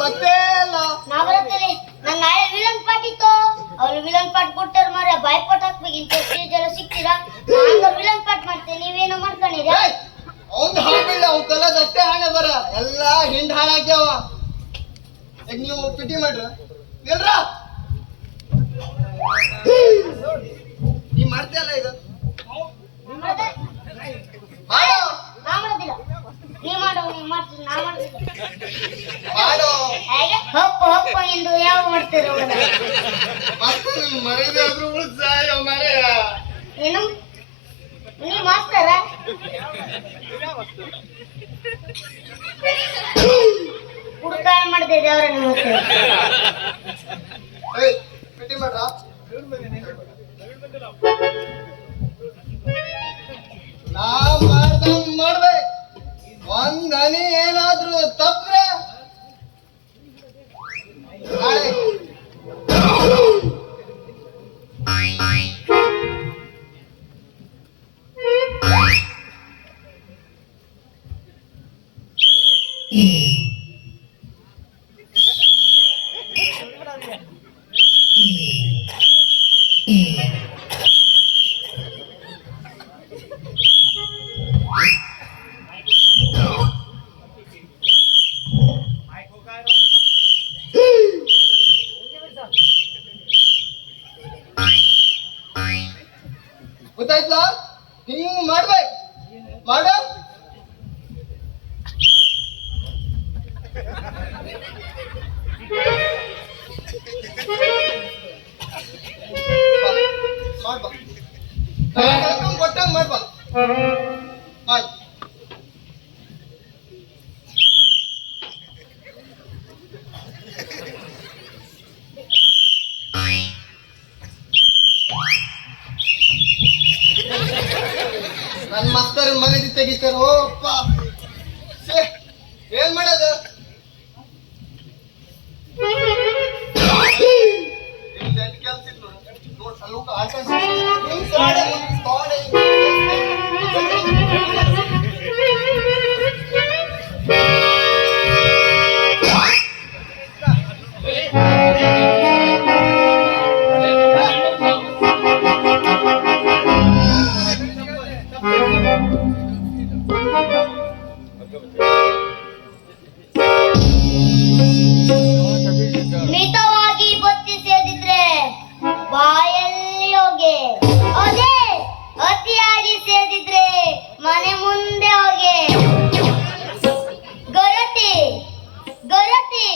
ಬತ್ತೇ ಇಲ್ಲ. ನಾ ಬರತ್ತೇನೆ. ನಾನು ನಾಳೆ ವಿಲನ್ ಪಾಟ್ ಇತ್ತು. ಅವ್ರು ವಿಲನ್ ಪಾಟ್ ಕೊಟ್ಟಾರ ಮಾರ ಬಾಯ್ ಪಾಟ್ ಹಾಕ್ಬೇಕಿಂತ ಸ್ಟೇಜ್ ಎಲ್ಲ ಸಿಕ್ತೀರಾ? ನಾನು ವಿಲನ್ ಪಾಟ್ ಮಾಡ್ತೇನೆ, ನೀವೇನೋ ಮಾಡ್ಕೊಂಡಿರ? ಅವ್ನ್ ಹಾಕ್ಬಿಡ, ಅವ್ನ್ ಕಲದ ಅಷ್ಟೇ ಹಾಳೆ ಬರ ಎಲ್ಲ ಹಿಂಡ್ ಹಾಳಾಗ್ಯಾವ. ಈಗ ನೀವು ಪಿಟಿ ಮಾಡ್ರ ಇಲ್ರ ನೀ ಮಾಡ್ತೀಯಲ್ಲ ಈಗ ಮಾಡೋ. ನಾ ಮಾಡೋದಿಲ್ಲ, ನೀ ಮಾಡೋ. ನೀ ಮಾಡ್ತೀನಿ, ನಾ ಮಾಡೋದಿಲ್ಲ. ಮಾಡೋ ಹೇಗೆ ಹಪ್ಪ ಎಂದು ಯಾವ ಮಾಡ್ತೀರೋ ಮತ್ತೆ ನಿಮ್ ಮರೆದಾದ್ರೂ ಉಳ್ಸಾಯ ಮರೆಯ. ಏನು ನೀ ಮಾಸ್ತರ? ಹುಡುಕಾಯ ಮಾಡಿದೆ ದೇವ್ರ ನಿಮ್ಮ ಪಿಟಿ ಮಾಡ್ರ ನಾ ಮಾಡ್ದಂಗ್ ಮಾಡ್ಬೇಕು. ಒಂದ್ ಹನಿ ಏನಾದ್ರೂ ತಪ್ಪ್ರೆ ನಾಳೆ ಗೊತ್ತಾಯ್ತಾ? ಹಿಂಗ್ ಮಾಡ್ಬೇಕು. ಮಾಡ ಕೊಟ್ಟಂಗ್ ಮಾಡ್ಬಾ. ಆಯ್ತು ನನ್ ಮಸ್ತರ ಮನೆದಿ ತೆಗಿತಾರ. ಓಪ್ಪ ಏನ್ ಮಾಡೋದು? ಕೆಲ್ಸ ಇತ್ತು ನೋಡ್ ಸ್ವಲ್ಪ ಆಟ ಮಿತವಾಗಿ ಬತ್ತಿ ಸೇದಿದ್ರೆ ಬಾಯಲ್ಲಿ ಹೋಗೆ, ಅದೇ ಅತಿಯಾಗಿ ಸೇದಿದ್ರೆ ಮನೆ ಮುಂದೆ ಹೋಗೆ. ಗರತಿ ಗರತಿ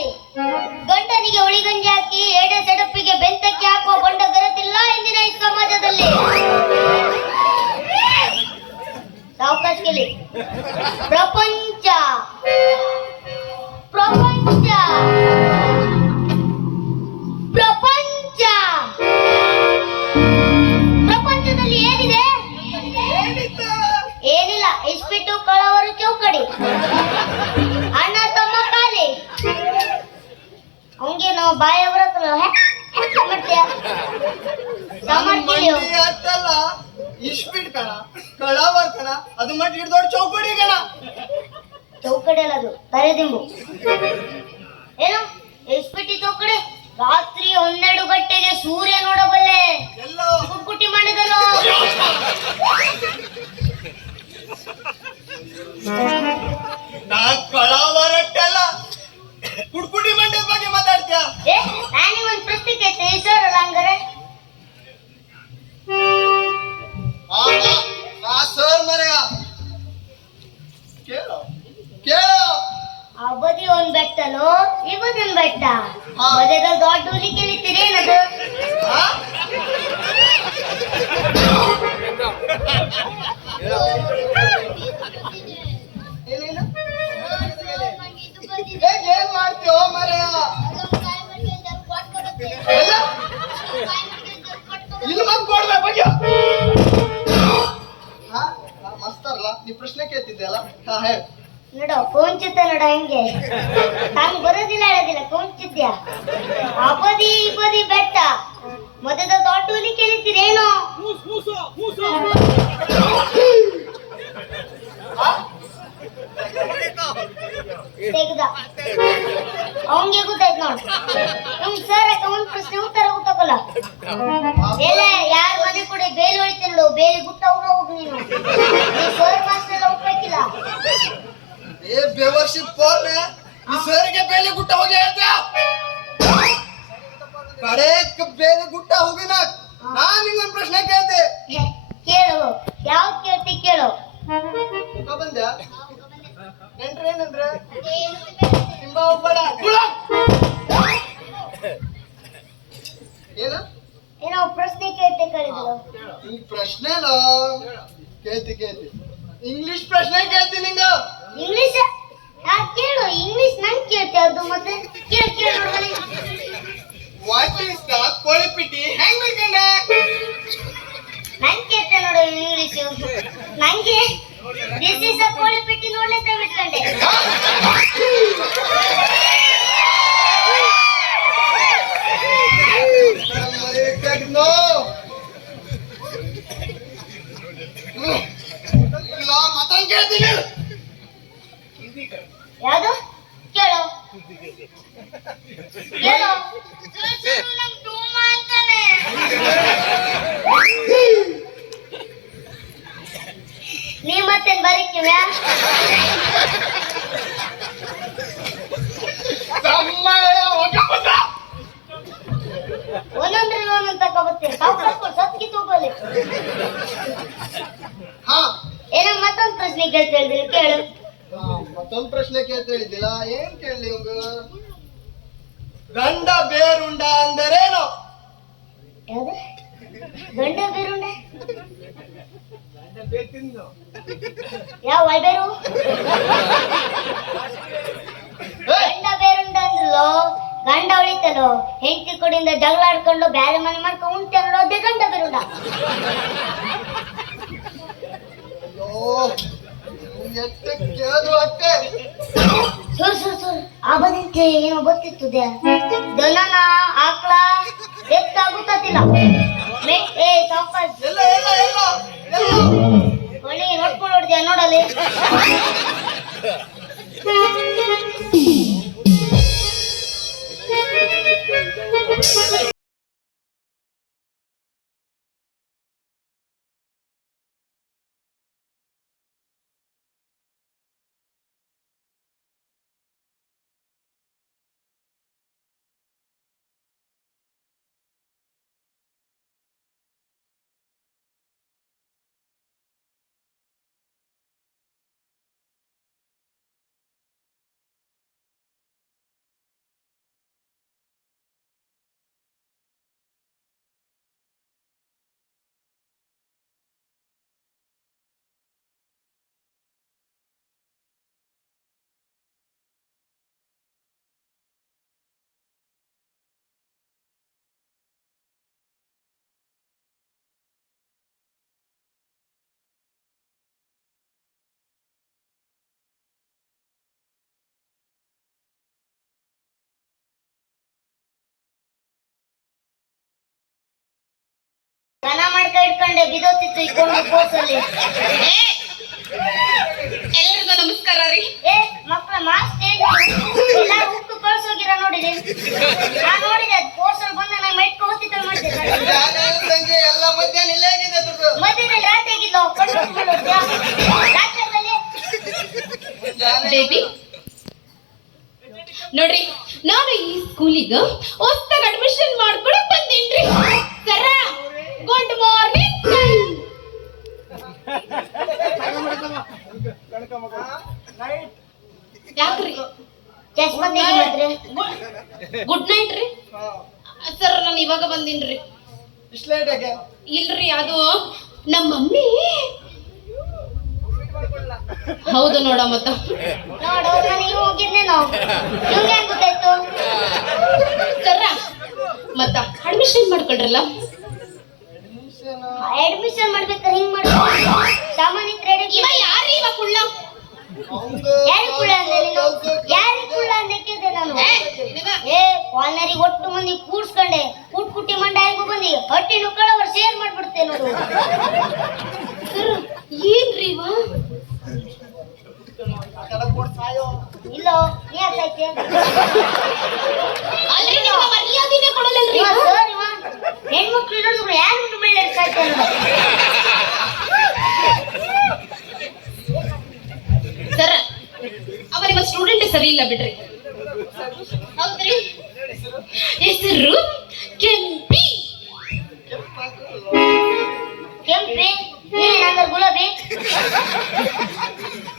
ಗಂಡನಿಗೆ ಉಳಿಗಂಜಿ ಹಾಕಿ ಎಡೆ ಸೆಡಪಿಗೆ ಬೆಂತಕ್ಕೆ ಹಾಕುವ ಬಂಡ ಗರತಿಲ್ಲ ಇಂದಿನ ಈ ಸಮಾಜದಲ್ಲಿ. ಸಾವಕಾಶ ಕೇಳಿ. ಪ್ರಪಂಚ ಪ್ರಪಂಚ ಪ್ರಪಂಚ ಪ್ರಪಂಚದಲ್ಲಿ ಏನಿದೆ? ಏನಿಲ್ಲ, ಇಸ್ಪಿಟ್ಟು ಕಳವರು ಚೌಕಡಿ, ಅಣ್ಣ ತಮ್ಮ ಕಾಲಿ. ಅವಂಗೆ ನಾವು ಬಾಯ ಬರತ್ತಲ್ಲ ಮಾಡ್ತೀಯ ಅಷ್ಟಲ್ಲ ಇಸ್ಪಿಟ್ ಕಣ ಕಳವರ್ ಕಣ ಅದು ಮಾಡಿ ಹಿಡ್ದೋಡ್ ಚೌಕಡಿ ಕಣ. ಚೌಕಡಿ ಅಲ್ಲ, ಅದು ತಲೆದಿಂಬು. ಏನು ಇಸ್ಪಿಟ್ಟಿ ಚೌಕಡಿ? ರಾತ್ರಿ 12 ಗಂಟೆಗೆ ಸೂರ್ಯ ನೋಡಬಲ್ಲೆ. ಎಲ್ಲೋ ಕುಟ್ಕುಟಿ ಮಾಡಿದನು. ನಾ ಕಳವರಟ್ಟಲ್ಲ ಕುಡ್ಕುಟಿ ಮಂಡ್ಯದ ಬಗ್ಗೆ ಮಾತಾಡ್ತೀಯ? ನಾನು ಒಂದು ಪ್ರಶ್ನೆ ಕೇಳ್ತೇನೆ, ಸರ್ ಹಂಗಾರೆ ಸರ್ ಮರೆಯ ಕೇಳೋ ಕೇಳೋ. ಆ ಬದಿ ಒಂದ್ ಬೆಟ್ಟನು ಈ ಬದಿ ಒಂದ್ ಬೆಟ್ಟ, ಬದಿದ ದೊಡ್ಡ ಹುಲಿ ಕೇಳಿತೀರಿ ಏನದು? ಏನ್ ಮಾಡ್ತೀವೋ ಮರೆಯ? ಇಲ್ಲಿ ಮತ್ ಕೊಡ್ಬೇಕು ಬಗ್ಗೆ ಮಸ್ತರ್ಲ ನೀ ಪ್ರಶ್ನೆ ಕೇಳ್ತಿದ್ದೆ ಅಲ್ಲ? ಹಾ ಹೇಳಿ. ನೋಡ ಕೊಂಚಿತ್ತ ನೋಡ ಹೆಂಗೆ ತಾನು ಬರೋದಿಲ್ಲ ಹೇಳೋದಿಲ್ಲ ಕೊಂಚಿದ್ಯಾ. ಆ ಬದಿ ಈ ಬದಿ ಬೆಟ್ಟ, ಮೊದಲ ದೊಡ್ಡ ಹುಲಿ ಕೇಳಿತೀರೇನೋ? ತೆಗ್ದ ಅವಂಗೆ ನೋಡ್ ನಮ್ ಸರ್ ಒಂದ್ ಪ್ರಶ್ನೆ ಉತ್ತರ ಗೊತ್ತಾಗಲ್ಲ ಎಲ್ಲ ಯಾರ ಮನೆ ಕೂಡ ಬೇಲಿ ಹೊಳಿತೆ ನೋಡು ಬೇಲಿ ಗುಟ್ಟ ಹೋಗ್ ನೀನು ಸರ್ ಮಾಸ್ಟರ್ ಎಲ್ಲ ಒಪ್ಬೇಕಿಲ್ಲ ಏ ಬೇವರ್ಷಿತ್ ಪೋರ್ನೆ ಈ ಸರ್ಗೆ ಬೇಲಿ ಗುಟ್ಟ ಹೋಗಿ ಹೇಳ್ತಾ ಕಡೆಕ್ ಬೇಲಿ ಗುಟ್ಟ ಹೋಗಿನ ನಾನ್ ನಿಂಗೊಂದು ಪ್ರಶ್ನೆ ಕೇಳ್ತೆ ಕೇಳು ಯಾವ್ದು ಕೇಳ್ತಿ ಕೇಳು ಬಂದ್ಯಾ ನೆಂಟ್ರೆ ಏನಂದ್ರೆ ತಿಂಬಾ ಹೋಗ್ಬೇಡ ಏನ ಏನೋ ಪ್ರಶ್ನೆ ಕೇಳ್ತೆ ಕೇಳಿದ್ರು ಈ ಪ್ರಶ್ನೆನ ಕೇಳ್ತಿ ಇಂಗ್ಲಿಷ್ ಪ್ರಶ್ನೆ ಕೇಳ್ತಿ ನಿಂಗ ಇಂಗ್ಲಿಷ್ ಕೇಳು ಇಂಗ್ಲಿಷ್ ನಂಗೆ ಕೇಳ್ತಿ ಅದು ಮತ್ತೆ ಕೇಳು ನೋಡ್ಬಲ್ಲಿ ವಾಟ್ ಈಸ್ ದ ಕೋಳಿಪಿಟಿ ಹೆಂಗ್ ಬೇಕಂಡೆ ನಂಗೆ ಕೇಳ್ತೆ ನೋಡು ಇಂಗ್ಲಿಷ್ ನಂಗೆ ದಿಸ್ ಇಸ್ ಅ ಕೋಳಿಪಿಟಿ ನೋಡ್ಲಿಕ್ಕೆ ಬಿಟ್ಕೊಂಡೆ ನೋ ಇಲ್ಲ ಮತ್ತೊಂದು ಕೇಳ್ತೀನಿ ಯಾವುದು ಕೇಳು ನಂಗೆ ತುಂಬ ಅಂತಾನೆ ನೀ ಮತ್ತೇನ್ ಬರೀಕಿವ್ಯಾ ಒಂದೊಂದ್ರಲ್ಲಿ ಒಂದೊಂದು ತಗೋಬರ್ತೀನಿ ಸತ್ಕಿ ತಗೋಲಿ ಹಾ ಏನ ಮತ್ತೊಂದು ಪ್ರಶ್ನೆ ಕೇಳ್ತಾ ಹೇಳಿದ್ರಿ ಕೇಳು ಮತ್ತೊಂದು ಪ್ರಶ್ನೆ ಕೇಳ್ತಾ ಹೇಳಿದ್ದಿಲ್ಲ ಏನ್ ಕೇಳಲಿ ಇವಂಗ ಗಂಡ ಬೇರುಂಡ ಅಂದರೇನು ಯಾವ್ದು ಗಂಡ ಬೇರುಂಡ ಯಾವ ಬೇರು ಗಂಡ ಬೇರುಂಡ ಅಂದ್ರಲ್ಲೋ ಗಂಡ ಉಳಿತಲ್ಲೋ ಹೆಂಡತಿ ಕಡೆಯಿಂದ ಜಗಳ ಆಡ್ಕೊಂಡು ಬ್ಯಾರೆ ಮನೆ ಮಾಡ್ಕೊಂಡು ಉಂಟಲ್ಲೋ ಅದೇ ಗಂಡ ಬೇರುಂಡ ಎಷ್ಟು ಕೇಳಿದ್ರು ಅಷ್ಟೇ ಸುರ್ ಆ ಬದಿಕ್ಕೆ ಏನೋ ಗೊತ್ತಿತ್ತು ದನನ ಆಕ್ಳ ಎತ್ತಾಗುತ್ತಿಲ್ಲ ಏ ಸಾವ್ಕಾಸ್ ಎಲ್ಲ ಎಲ್ಲ ಎಲ್ಲ ಒಳ್ಳೆ ನೋಡ್ಕೊಂಡು ಹೊಡ್ದ್ಯಾ ನೋಡಲಿ ದನ ಮಾಡ್ಕ ಇಟ್ಕೊಂಡೆ ಬಿದೋತಿತ್ತು ಇಟ್ಕೊಂಡು ಕೋಸಲ್ಲಿ ಎಲ್ಲರಿಗೂ ನಮಸ್ಕಾರ ರೀ. ಏ ಮಕ್ಕಳ ಸ್ಟೇಜ್ ಎಲ್ಲ ಉಕ್ಕು ಕಳ್ಸೋಗಿರ ನೋಡಿದೆ ನಾ ನೋಡಿದೆ ಅದು ಕೋಸಲ್ ಬಂದ ನಾ ಮೆಟ್ಕೊ ಹೊತ್ತಿತ್ತು ಮಾಡಿದೆ ಸಂಜೆ ಎಲ್ಲ ಮಧ್ಯಾಹ್ನ ಇಲ್ಲೇ ಆಗಿದೆ ಮಧ್ಯದಲ್ಲಿ ರಾತ್ರಿ ಆಗಿದ್ಲು ರಾತ್ರಿ ಬೇಬಿ ನೋಡ್ರಿ ನಾನು ಈ ಸ್ಕೂಲಿಗೆ ಹೊಸ್ದಾಗಿ ಅಡ್ಮಿಷನ್ ಮಾಡ್ಕೊಳಕ್ ಬಂದೇನ್ರಿ. ಸರ ಗುಡ್ ಮಾರ್ನಿಂಗ್. ಯಾಕ್ರಿ ಚೆಸ್ ಬಂದಿಗೆ ಮಾತ್ರ ಗುಡ್ ನೈಟ್ ರೀ. ಸರ್ ನಾನು ಇವಾಗ ಬಂದಿನ್ರಿ. ಇಷ್ಟು ಲೇಟ್ ಯಾಕೆ? ಇಲ್ರಿ ಅದು ನಮ್ಮ ಮಮ್ಮಿ ಹೌದು ನೋಡ ಮತ್ತ ನೋಡು ನನಗೆ ಹೋಗಿದ್ನೇನೋ ನಿಮ್ಗೆ ಹೆಂಗ್ ಗೊತ್ತಾಯ್ತು? ಸರ ಮತ್ತ ಅಡ್ಮಿಷನ್ ಮಾಡ್ಕೊಳ್ರಲ್ಲ. ಅಡ್ಮಿಷನ್ ಮಾಡ್ಬೇಕಾದ್ರೆ ಹಿಂಗ್ ಮಾಡ್ಬೇಕು ಸಾಮಾನ್ಯ ರೆಡಿ ಇವ ಯಾರೀ ಇವ ಕುಳ್ಳ? ಯಾರಿಗೆ ಕುಳ್ಳ ಅಂದೆ ನೀನು? ಯಾರಿಗೆ ಕುಳ್ಳ ಅಂದೆ ಕೇಳ್ದೆ ನಾನು. ಏ ಕಾಲ್ನರಿಗೆ ಒಟ್ಟು ಮಂದಿ ಕೂಡ್ಸ್ಕೊಂಡೆ ಕುಟ್ಟಿ ಮಂಡ ಆಯ್ಕೊ ಬಂದಿ ಹೊಟ್ಟೆ ನುಕ್ಕಳವ್ರು ಶೇರ್ ಮಾಡ್ಬಿಡ್ತೆ ನೋಡು. ಏನ್ರಿ ಇವ? ಇಲ್ಲೋ ನೀ ಯಾಕೈತೆ ಹೆಸರು ಕೆಂಪಿ. ಕೆಂಪಿ ನೀನಂದ್ರೆ ಗುಲಾಬಿ.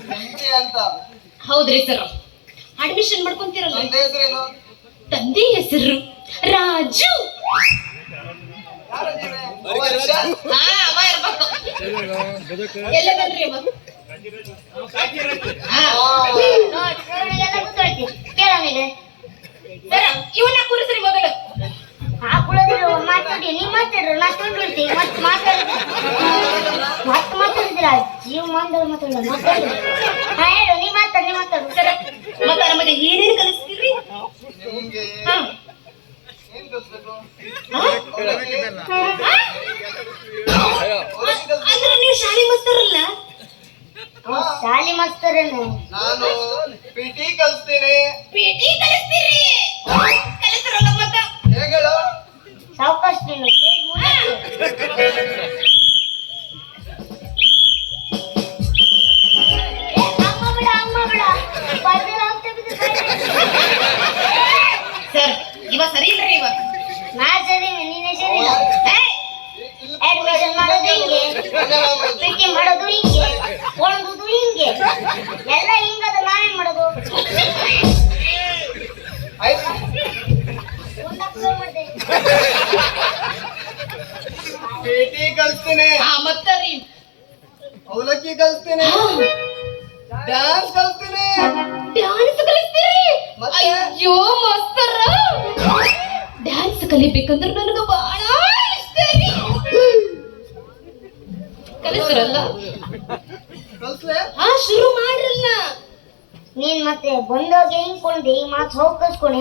ಕೆಂಪಿ ಅಂತ. ಹೌದ್ರಿ ಸರ್. ಅಡ್ಮಿಷನ್ ಮಾಡ್ಕೊಂತೀರಲ್ಲ, ತಂದೆ ಹೆಸರೇನು? ತಂದೆ ಹೆಸರು ರಾಜು. ಯಾರಂದ್ರೆ? ಹಾ, ಅವ ಇರ್ಬೇಕು. ಎಲ್ಲದನ್ರಿ ಅವ? ಹಾ. ನೋಡಿಗೆಲ್ಲ ಗೊತ್ತೈತಿ. ಕೇಳವನಿಗೆ ಸರ, ಇವನ್ನ ಕೂರಿಸ್ರಿ ಮೊದಲು. ಆ ಕುಳದ್ರು ಮಾತಾಡಿ ನೀ ಮಾತಾಡ್ರು ನಾ ತುಂಬಿಡ್ತೀನಿ ಮತ್ತೆ ಮಾತಾಡಿದ್ರ ಜೀವ ಮಾತಾಡಿ. ಹಾ ಹೇಳು ನೀ ಮಾತಾಡು. ಸರ, ಮತ್ತೆ ನಮಗೆ ಏನೇನು ಕಲಿಸ್ತೀರಿ? ನಿಮ್ಗೆ ಹಾ. ಏನ್ ಕಲ್ಸ್ಬೇಕು? ಹಾ? ಅವಳಿಗೆ ಅಂದ್ರೆ ನೀವು ಶಾಲೆ ಮಾಸ್ತರಲ್ಲ? ಶಾಲಿ ಮಾಸ್ತರೇನು? ನಾನು ಪಿಟಿ ಕಲಿಸ್ತೀನಿ. ಪಿಟಿ ಕಲಿಸ್ತೀರಿ? ಕಲಿಸ್ತಾರಲ್ಲ ಮತ್ತ? ಹೇಗಳು? ಸಾವಕಾಶ ನೀನು ಸ್ಟೇಜ್ ಮುಂದೆ ಅಮ್ಮ ಬಿಡ ಪರ್ದೆ ಆಗ್ತಾ ಬಿದ್ದು ಸರ್, ಇವ ಸರಿ ಇಲ್ರಿ ಇವ. ನಾ ಸರಿ ನೀನೇ ಸರಿ ಇಲ್ಲ. ಅಡ್ಮಿಷನ್ ಮಾಡೋದು ಹಿಂಗೆ, ಪಿಟಿ ಮಾಡೋದು ಹಿಂಗೆ, ಒಣಗುದು ಹಿಂಗೆ, ಎಲ್ಲ ಹಿಂಗದ ನಾವೇನ್ ಮಾಡೋದು? ಆಯ್ತು. ಪಿಟಿ ಕಲಿಸ್ತೀನಿ. ಹಾ, ಮತ್ತರಿ ಅವಲಕ್ಕಿ ಕಲಿಸ್ತೀನಿ. ಡ್ಯಾನ್ಸ್ ಕಲಿಸ್ತೀನಿ. ಡ್ಯಾನ್ಸ್ ಕಲಿಸ್ತೀರಿ? ಮತ್ತೆ? ಅಯ್ಯೋ ಮಾಸ್ತರ, ಡ್ಯಾನ್ಸ್ ಕಲಿಬೇಕಂದ್ರೆ ನನಗೆ ಬಹಳ ಇಷ್ಟ ರೀ. ಕಲಿಸ್ತಾರಲ್ಲ? ಕಲಿಸ್ಲೆ? ಹಾ, ಶುರು ಮಾಡ್ರಲ್ಲ. ನೀನ್ ಮತ್ತೆ ಬಂದೋಗಿ ಹಿಂಗ್ ಕೊಂಡಿ ಮಾತ್ ಹೋಗ್ ಕಳ್ಸ್ಕೊಣಿ